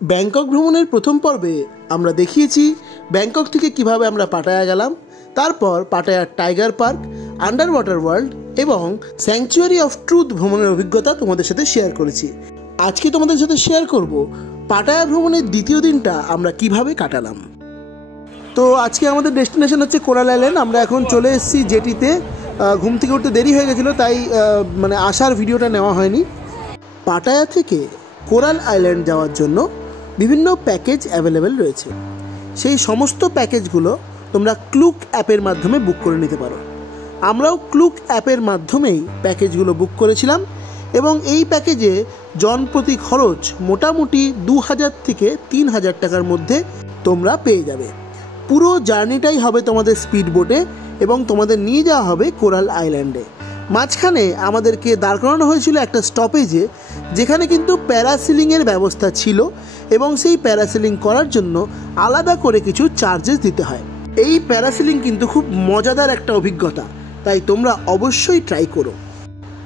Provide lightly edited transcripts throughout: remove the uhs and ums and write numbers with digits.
Bangkok ভ্রমণের প্রথম পর্বে আমরা দেখিয়েছি ব্যাংকক থেকে কিভাবে আমরা পাটায়া গেলাম, তারপর পাটায়ার tiger park, underwater world এবং স্যাংচুয়ারি অফ ট্রুথ ভ্রমণের অভিজ্ঞতা তোমাদের সাথে শেয়ার করেছি। আজকে তোমাদের সাথে শেয়ার করব পাটায়া ভ্রমণের দ্বিতীয় দিনটা আমরা কিভাবে কাটালাম। তো আজকে আমাদের ডেস্টিনেশন হচ্ছে কোরাল আইল্যান্ড। আমরা এখন চলে এসেছি জেটিতে। ঘুম থেকে উঠতে দেরি হয়ে গেছিলো, তাই আসার ভিডিওটা নেওয়া হয়নি। পাটায়া থেকে কোরাল আইল্যান্ড যাওয়ার জন্য বিভিন্ন প্যাকেজ অ্যাভেলেবেল রয়েছে। সেই সমস্ত প্যাকেজগুলো তোমরা ক্লুক অ্যাপের মাধ্যমে বুক করে নিতে পারো। আমরাও ক্লুক অ্যাপের মাধ্যমেই প্যাকেজগুলো বুক করেছিলাম এবং এই প্যাকেজে জনপ্রতি খরচ মোটামুটি 2000 থেকে 3000 টাকার মধ্যে তোমরা পেয়ে যাবে। পুরো জার্নিটাই হবে তোমাদের স্পিড বোটে এবং তোমাদের নিয়ে যাওয়া হবে কোরাল আইল্যান্ডে। মাঝখানে আমাদেরকে দাঁড় করানো হয়েছিল একটা স্টপেজে, যেখানে কিন্তু প্যারাসিলিংয়ের ব্যবস্থা ছিল এবং সেই প্যারাসিলিং করার জন্য আলাদা করে কিছু চার্জেস দিতে হয়। এই প্যারাসিলিং কিন্তু খুব মজাদার একটা অভিজ্ঞতা, তাই তোমরা অবশ্যই ট্রাই করো।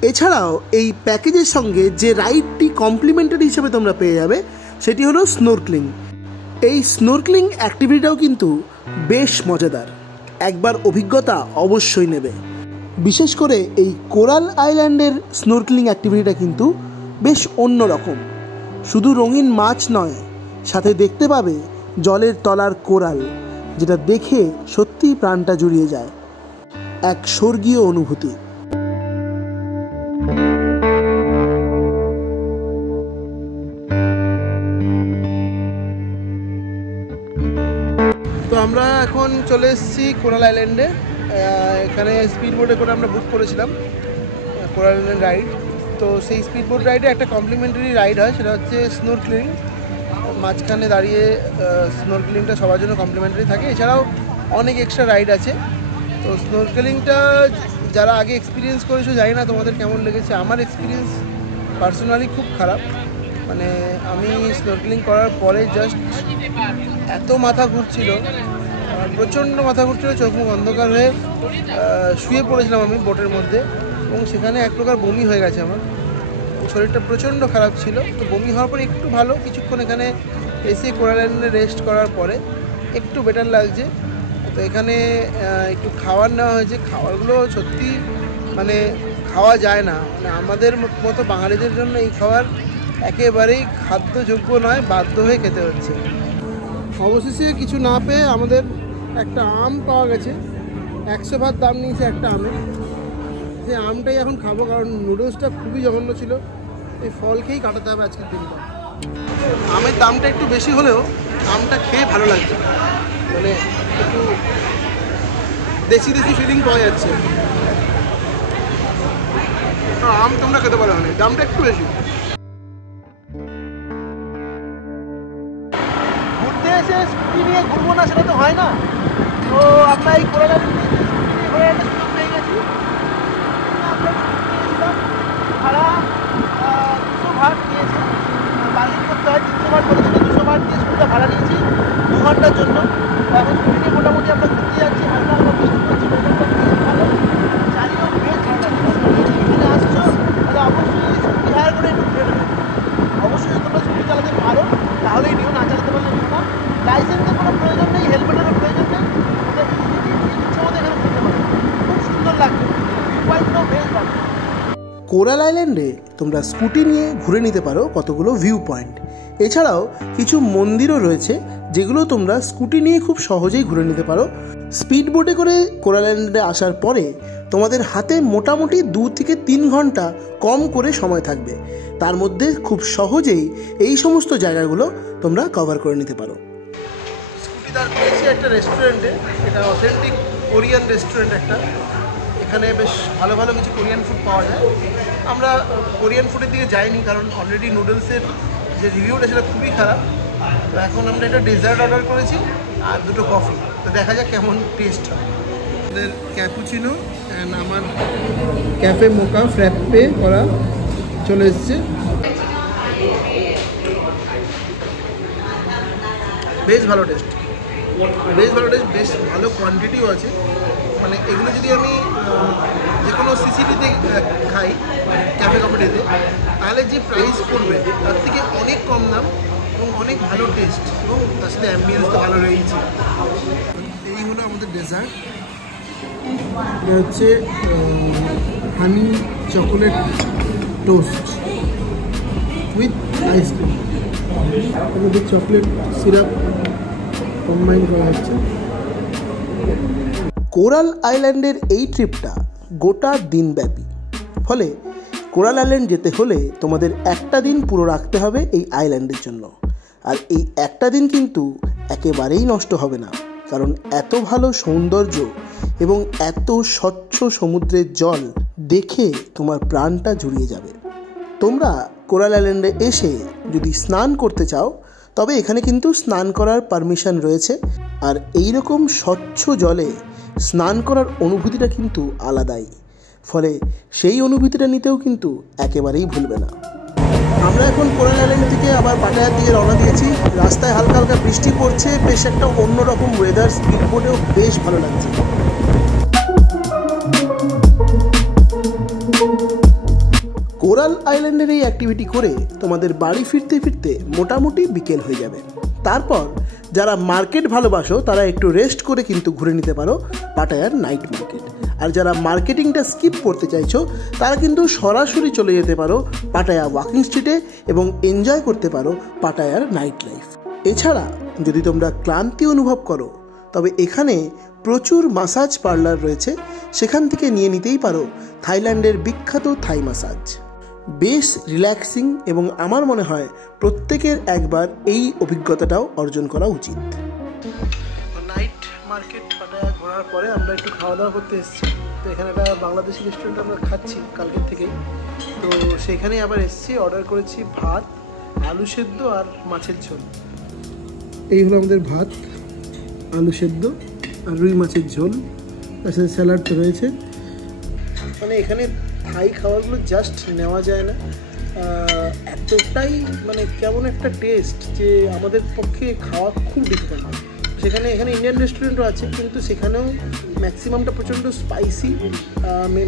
এছাড়াও এই প্যাকেজের সঙ্গে যে রাইডটি কমপ্লিমেন্টারি হিসেবে তোমরা পেয়ে যাবে সেটি হলো স্নোরক্লিং। এই স্নোরক্লিং অ্যাক্টিভিটিটাও কিন্তু বেশ মজাদার, একবার অভিজ্ঞতা অবশ্যই নেবে। বিশেষ করে এই কোরাল আইল্যান্ডের স্নোরক্লিং অ্যাক্টিভিটিটা কিন্তু বেশ অন্যরকম। শুধু রঙিন মাছ নয়, সাথে দেখতে পাবে জলের তলার কোরাল, যেটা দেখে সত্যিই প্রাণটা জুড়িয়ে যায়। এক স্বর্গীয় অনুভূতি। তো আমরা এখন চলে এসেছি কোরাল আইল্যান্ডে। এখানে স্পিড বোটে করে আমরা বুক করেছিলাম কোরাল আইল্যান্ড রাইড। তো সেই স্পিড বোট রাইডে একটা কমপ্লিমেন্টারি রাইড হয়, সেটা হচ্ছে স্নোরক্লিং। মাঝখানে দাঁড়িয়ে স্নোরক্লিংটা সবার জন্য কমপ্লিমেন্টারি থাকে। এছাড়াও অনেক এক্সট্রা রাইড আছে। তো স্নোরক্লিংটা যারা আগে এক্সপিরিয়েন্স করেছো জানি না তোমাদের কেমন লেগেছে। আমার এক্সপিরিয়েন্স পার্সোনালি খুব খারাপ। আমি স্নোরক্লিং করার পরে জাস্ট এত মাথা ঘুরছিল, প্রচণ্ড মাথা ঘুরছিল, চোখ মুখ অন্ধকার হয়ে শুয়ে পড়েছিলাম আমি বোটের মধ্যে এবং সেখানে এক প্রকার বমি হয়ে গেছে। আমার শরীরটা প্রচণ্ড খারাপ ছিল। তো বমি হওয়ার পরে একটু ভালো, কিছুক্ষণ এখানে এসে কোরাল আইল্যান্ডে রেস্ট করার পরে একটু বেটার লাগছে। তো এখানে একটু খাবার নেওয়া হয়েছে। খাবারগুলো সত্যি খাওয়া যায় না, আমাদের মতো বাঙালিদের জন্য এই খাবার একেবারেই খাদ্যযোগ্য নয়, বাধ্য হয়ে খেতে হচ্ছে। অবশেষে কিছু না পেয়ে আমাদের একটা আম পাওয়া গেছে। 100 ভাত দাম নিয়েছে একটা আমের। সেই আমটাই এখন খাবো, কারণ নুডলসটা খুবই জঘন্য ছিল। এই ফল খেয়েই কাটাতে হবে আজকের দিনটা। আমের দামটা একটু বেশি হলেও আমটা খেয়ে ভালো লাগছে, একটু দেশি দেশি ফিলিং পাওয়া যাচ্ছে। আম তোমরা খেতে পারো, দামটা একটু বেশি। ঘুরতে এসে স্কুটি নিয়ে ঘুরবো না, সেটা তো হয় না। তো আমরা এই কোরাল আইল্যান্ডে স্কুটি ঘোরার একটা সুযোগ পেয়ে গেছি। আমরা ভাড়া 200 ভাট নিয়েছি, বার্গেন করতে হয়। 300 ভাট বলে 200 ভাট দিয়ে স্কুটিটা ভাড়া নিয়েছি 2 ঘন্টার জন্য। এখন স্কুটি নিয়ে মোটামুটি আমরা ঘুরতে যাচ্ছি। হালকা হালকা বৃষ্টি পড়ছে, ওয়েদারটা বেশ ভালো, চারিও বেশ ভালো লাগছে। এখানে আসছো তাহলে অবশ্যই স্কুটি হায়ার করে একটু ঘুরে নেবে। অবশ্যই তোমরা স্কুটি চালাতে পারো, তাহলেই নিও, না চালাতে পারলে নিও না। লাইসেন্সের কোনো প্রয়োজন নেই, হেলমেটেরও প্রয়োজন নেই। ওদের ইচ্ছে মতো এখানে ঘুরতে পারো, খুব সুন্দর লাগবে। পয়েন্টটাও বেশ ভালো। কোরাল আইল্যান্ডে তোমরা স্কুটি নিয়ে ঘুরে নিতে পারো কতগুলো ভিউ পয়েন্ট। এছাড়াও কিছু মন্দিরও রয়েছে, যেগুলো তোমরা স্কুটি নিয়ে খুব সহজেই ঘুরে নিতে পারো। স্পিড বোটে করে কোরাল আইল্যান্ডে আসার পরে তোমাদের হাতে মোটামুটি 2 থেকে 3 ঘন্টা কম করে সময় থাকবে। তার মধ্যে খুব সহজেই এই সমস্ত জায়গাগুলো তোমরা কভার করে নিতে পারো। স্কুটি দাঁড় করেছি একটা রেস্টুরেন্টে, এটা অথেন্টিক কোরিয়ান রেস্টুরেন্ট একটা। এখানে বেশ ভালো ভালো কিছু কোরিয়ান ফুড পাওয়া যায়। আমরা কোরিয়ান ফুডের দিকে যাইনি, কারণ অলরেডি নুডলসের যে রিভিউটা সেটা খুবই খারাপ। তো এখন আমরা একটা ডেজার্ট অর্ডার করেছি আর 2টো কফি। তো দেখা যাক কেমন টেস্ট হয়। আমাদের ক্যাপুচিনো অ্যান্ড আমার ক্যাফে মোকা ফ্র্যাপে করা চলে এসছে। বেশ ভালো টেস্ট, বেশ ভালো কোয়ান্টিটিও আছে। এগুলো যদি আমি যে কোনো সিসিটিতে খাই, ক্যাফে কমেডিতে, তাহলে যে প্রাইস পড়বে তার থেকে অনেক কম দাম এবং অনেক ভালো টেস্ট এবং তার সাথে অ্যাম্বিয়েন্স তো ভালো রয়েছে। এই হলো আমাদের ডেজার্ট, এটা হচ্ছে হানি চকোলেট টোস্ট উইথ আইসক্রিম, আমাদের চকলেট সিরাপ কম্বাইন করা হচ্ছে। কোরাল আইল্যান্ডের এই ট্রিপটা গোটা দিনব্যাপী, ফলে কোরাল আইল্যান্ড যেতে হলে তোমাদের একটা দিন পুরো রাখতে হবে এই আইল্যান্ডের জন্য। আর এই একটা দিন কিন্তু একেবারেই নষ্ট হবে না, কারণ এত ভালো সৌন্দর্য এবং এত স্বচ্ছ সমুদ্রের জল দেখে তোমার প্রাণটা জুড়িয়ে যাবে। তোমরা কোরাল আইল্যান্ডে এসে যদি স্নান করতে চাও তবে এখানে কিন্তু স্নান করার পারমিশন রয়েছে। আর এই রকম স্বচ্ছ জলে স্নান করার অনুভূতিটা কিন্তু আলাদাই, ফলে সেই অনুভূতিটা নিতেও কিন্তু একেবারেই ভুলবে না। আমরা এখন কোরাল আইল্যান্ড থেকে আবার পাটায়ার দিকে রওনা দিয়েছি। রাস্তায় হালকা হালকা বৃষ্টি পড়ছে, বেশ একটা অন্যরকম ওয়েদার, স্পিড বোটেও বেশ ভালো লাগছে। কোরাল আইল্যান্ডের এই অ্যাক্টিভিটি করে তোমাদের বাড়ি ফিরতে ফিরতে মোটামুটি বিকেল হয়ে যাবে। তারপর যারা মার্কেট ভালোবাসো তারা একটু রেস্ট করে কিন্তু ঘুরে নিতে পারো পাটায়ার নাইট মার্কেট। আর যারা মার্কেটিংটা স্কিপ করতে চাইছো তারা কিন্তু সরাসরি চলে যেতে পারো পাটায়া ওয়াকিং স্ট্রিটে এবং এনজয় করতে পারো পাটায়ার নাইট লাইফ। এছাড়া যদি তোমরা ক্লান্তি অনুভব করো তবে এখানে প্রচুর মাসাজ পার্লার রয়েছে, সেখান থেকে নিয়ে নিতেই পারো থাইল্যান্ডের বিখ্যাত থাই মাসাজ। বেশ রিল্যাক্সিং এবং আমার মনে হয় প্রত্যেকের একবার এই অভিজ্ঞতাটাও অর্জন করা উচিত। নাইট মার্কেট পাটায়া ঘোরার পরে আমরা একটু খাওয়া দাওয়া করতে এসেছি। তো এখানে একটা বাংলাদেশি রেস্টুরেন্ট আমরা খাচ্ছি কালকের থেকেই, তো সেখানেই আবার এসেছি। অর্ডার করেছি ভাত, আলু সেদ্ধ আর মাছের ঝোল। এই হলো আমাদের ভাত, আলু সেদ্ধ আর রুই মাছের ঝোল, তার সাথে স্যালাড তো রয়েছে। মানে এখানে থাই খাবারগুলো জাস্ট নেওয়া যায় না, এতটাই মানে কেমন একটা টেস্ট যে আমাদের পক্ষে খাওয়া খুব ডিফিকাল্ট। সেখানে এখানে ইন্ডিয়ান রেস্টুরেন্টও আছে, কিন্তু সেখানেও ম্যাক্সিমামটা প্রচণ্ড স্পাইসি,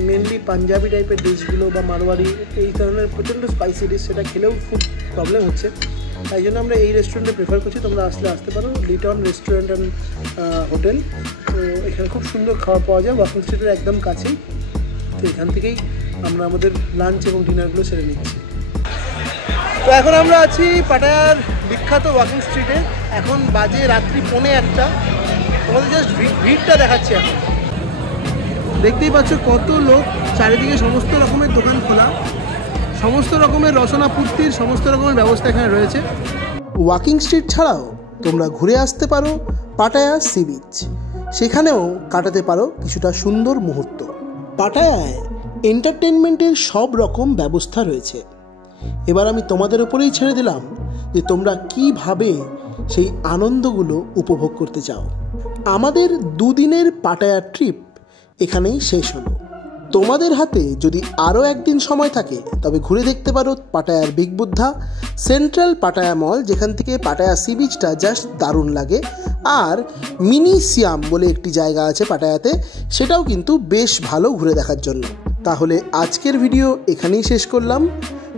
মেনলি পাঞ্জাবি টাইপের ডিশগুলো বা মারওয়ারি এই ধরনের প্রচণ্ড স্পাইসি ডিশ, সেটা খেলেও খুব প্রবলেম হচ্ছে। তাই জন্য আমরা এই রেস্টুরেন্টে প্রেফার করছি। তোমরা আসতে পারো লিটন রেস্টুরেন্ট অ্যান্ড হোটেল। তো এখানে খুব সুন্দর খাবার পাওয়া যায় ওয়াকিং স্ট্রিটের একদম কাছেই। তো এখান থেকেই আমরা আমাদের লাঞ্চ এবং ডিনারগুলো সেরে নিচ্ছি। তো এখন আমরা আছি পাটায়ার বিখ্যাত ওয়াকিং স্ট্রিটে। এখন বাজে রাত্রি 1:45। তোমাদের জাস্ট ভিড়টা দেখাচ্ছি। এখন দেখতেই পাচ্ছ কত লোক, চারিদিকে সমস্ত রকমের দোকান খোলা, সমস্ত রকমের রসনা পূর্তির সমস্ত রকমের ব্যবস্থা এখানে রয়েছে। ওয়াকিং স্ট্রিট ছাড়াও তোমরা ঘুরে আসতে পারো পাটায়া সি বিচ, সেখানেও কাটাতে পারো কিছুটা সুন্দর মুহূর্ত। পাটায়ায় এন্টারটেনমেন্টের সব রকম ব্যবস্থা রয়েছে। এবার আমি তোমাদের উপরেই ছেড়ে দিলাম যে তোমরা কিভাবে সেই আনন্দগুলো উপভোগ করতে চাও। আমাদের 2 দিনের পাটায়া ট্রিপ এখানেই শেষ হলো। তোমাদের হাতে যদি আরও একদিন সময় থাকে তবে ঘুরে দেখতে পারো পাটায়ার বিগ বুদ্ধা, সেন্ট্রাল পাটায়া মল, যেখান থেকে পাটায়া সি বিচটা জাস্ট দারুণ লাগে। আর মিনি সিয়াম বলে একটি জায়গা আছে পাটায়াতে, সেটাও কিন্তু বেশ ভালো ঘুরে দেখার জন্য। তাহলে আজকের ভিডিও এখানেই শেষ করলাম।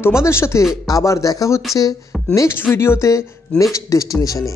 তোমাদের সাথে আবার দেখা হচ্ছে নেক্সট ভিডিওতে, নেক্সট ডেস্টিনেশনে।